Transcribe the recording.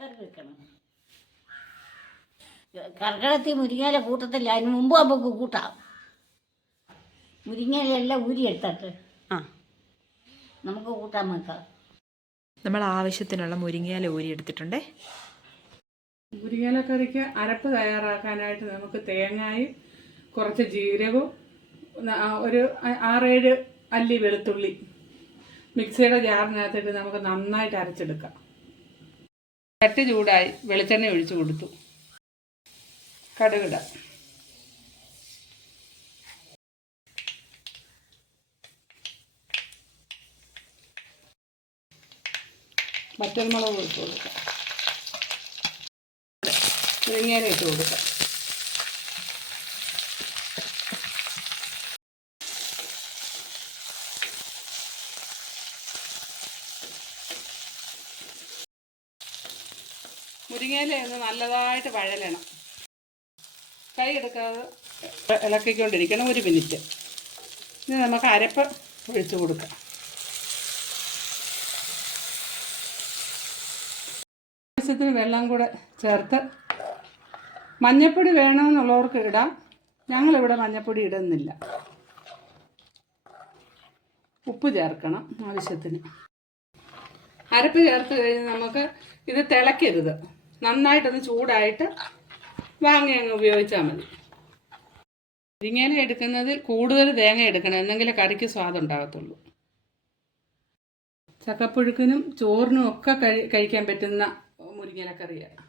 മുരിങ്ങയിലക്കറി വെക്കണം. കർക്കിടകത്തിൽ മുരിങ്ങയില കൂട്ടത്തില്ല, അതിന് മുമ്പ് നമുക്ക് കൂട്ടാം. മുരിങ്ങയിലെല്ലാം ഊരിയെടുത്തിട്ട് നമുക്ക് കൂട്ടാൻ വെക്കാം. നമ്മൾ ആവശ്യത്തിനുള്ള മുരിങ്ങയില ഊരിയെടുത്തിട്ടുണ്ടേ. മുരിങ്ങയിലക്കറിക്ക് അരപ്പ് തയ്യാറാക്കാനായിട്ട് നമുക്ക് തേങ്ങയും കുറച്ച് ജീരകവും ഒരു 6-7 അല്ലി വെളുത്തുള്ളി മിക്സിയുടെ ജാറിനകത്തിട്ട് നമുക്ക് നന്നായിട്ട് അരച്ചെടുക്കാം. ചട്ടി ചൂടായി വെളിച്ചെണ്ണ ഒഴിച്ചു കൊടുത്തു. കടുകിടാം. വറ്റൽമുളക് ഇട്ട് കൊടുക്കാം. മുരിങ്ങയില ഇട്ട് കൊടുക്കാം. മുരിങ്ങയില ഒന്ന് നല്ലതായിട്ട് വഴലണം. കൈ എടുക്കാതെ ഇളക്കിക്കൊണ്ടിരിക്കണം 1 മിനിറ്റ്. ഇനി നമുക്ക് അരപ്പ് ഒഴിച്ചു കൊടുക്കാം. ആവശ്യത്തിന് വെള്ളം കൂടെ ചേർത്ത് മഞ്ഞൾപ്പൊടി വേണമെന്നുള്ളവർക്ക് ഇടാം. ഞങ്ങളിവിടെ മഞ്ഞൾപ്പൊടി ഇടുന്നില്ല. ഉപ്പ് ചേർക്കണം ആവശ്യത്തിന്. അരപ്പ് ചേർത്ത് കഴിഞ്ഞ് നമുക്ക് ഇത് തിളയ്ക്കരുത്. നന്നായിട്ടൊന്ന് ചൂടായിട്ട് വാങ്ങി അങ്ങ് ഉപയോഗിച്ചാൽ മതി. മുരിങ്ങയില എടുക്കുന്നതിൽ കൂടുതൽ തേങ്ങ എടുക്കണം, എന്നെങ്കിലേ കറിക്ക് സ്വാദുണ്ടാകത്തുള്ളൂ. ചക്കപ്പുഴുക്കിനും ചോറിനും ഒക്കെ കഴിക്കാൻ പറ്റുന്ന മുരിങ്ങയിലക്കറിയാണ്.